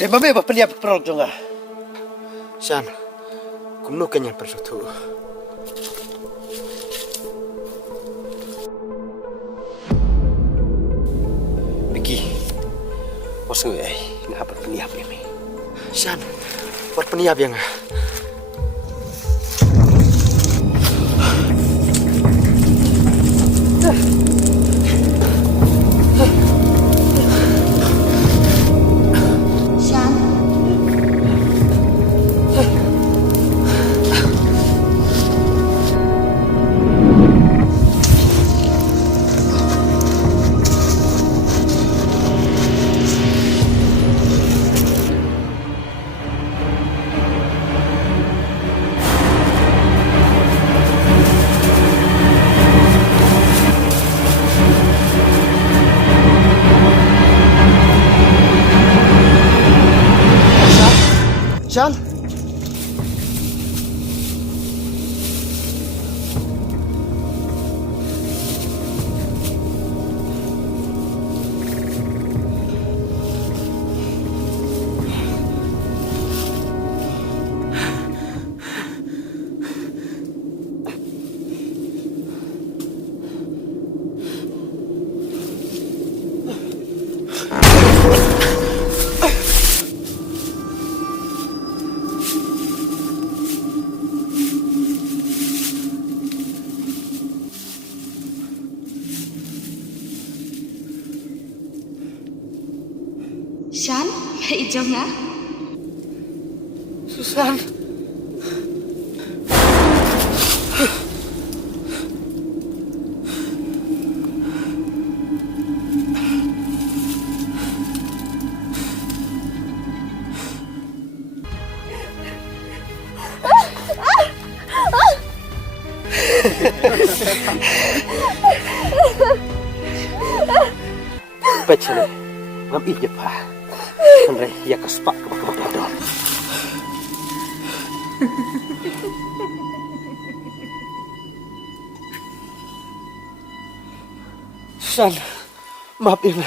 Để mà mẹ bà phân nhập prong chong à. San, cũng nuôi kenya persutu. Biki, bos ngai ngah berpeniap ini. San, berpeniap yang ah. San? San, hãy chồng á. Susan. Baca ni, ngam ijep ha. Andre ya kaspak kebak dodol. San, maafin.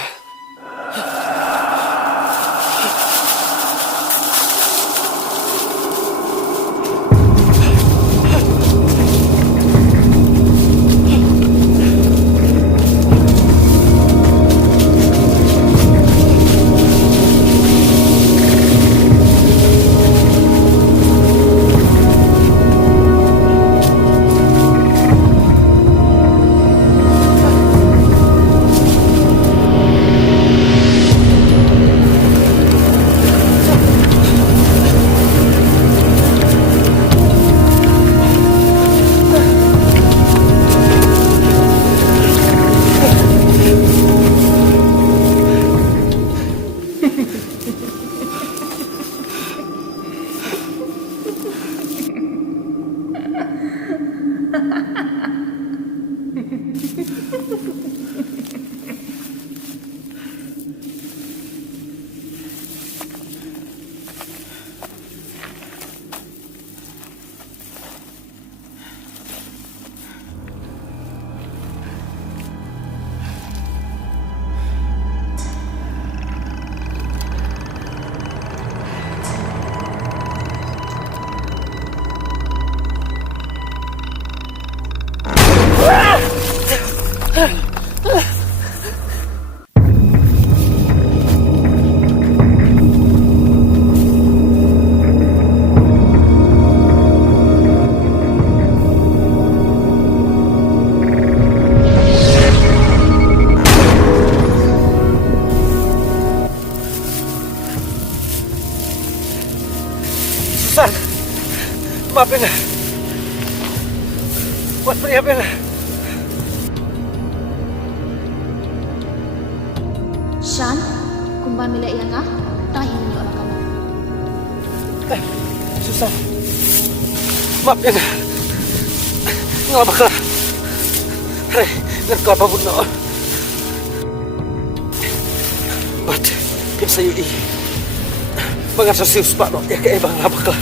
Susan, maafin. Buat penyiapin. San, kumba mila iya nga, tayo nyo lang ka mo. Susan, maafin. Nga bakla. Hai, nagkapabot na. But, kinsa yun mga sasius pa, no? Ya kaibang bakla.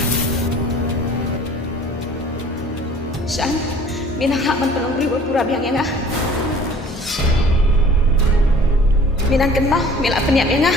San, minanghaman pa ng reward pura biyang nga. Minangkan mo, mila peniap nga.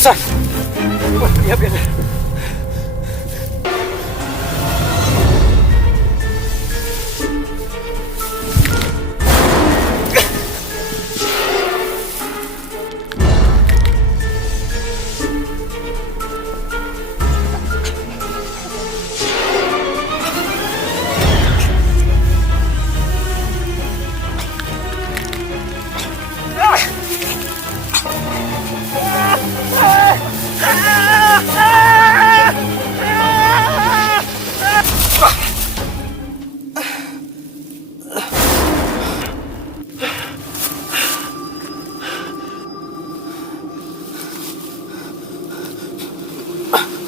Susan, buat penyampaian.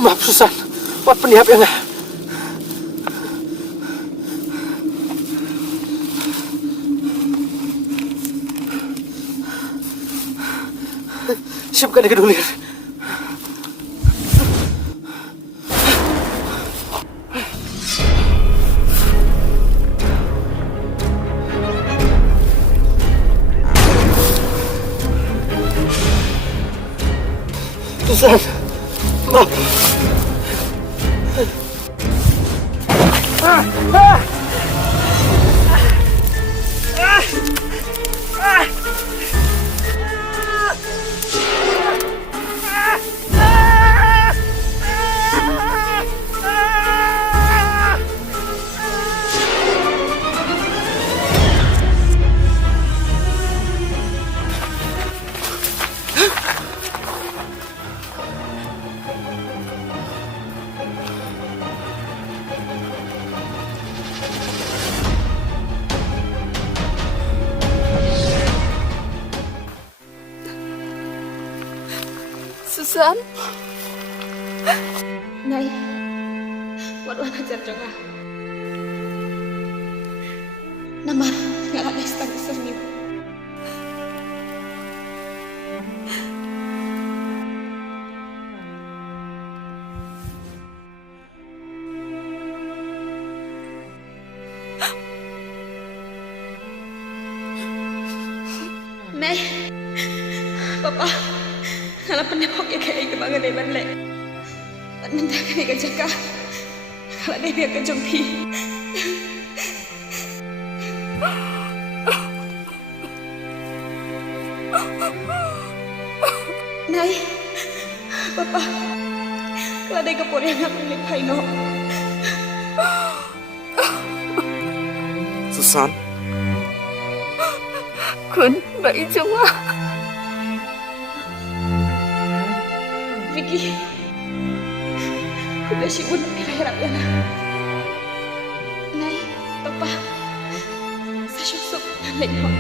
Maaf Susan, buat penyampaian. Siapkan dulu. Susan, maaf. Susan? Nay, waduh ajar juga. Nama nggak ada istana serniu. Nay, Papa. Kalau penepok ya kayak kebangan dari balik. Tak minta kami ke jaga. Kalau dia biar ke jumpi. Nai, Papa. Kalau dia ke pori yang milik Paino. Susan. Kun, Mbak Ijoma. Vicky, kuda si Bun hirap ya lah. Nay, Papa, saya syusuk nanti mo.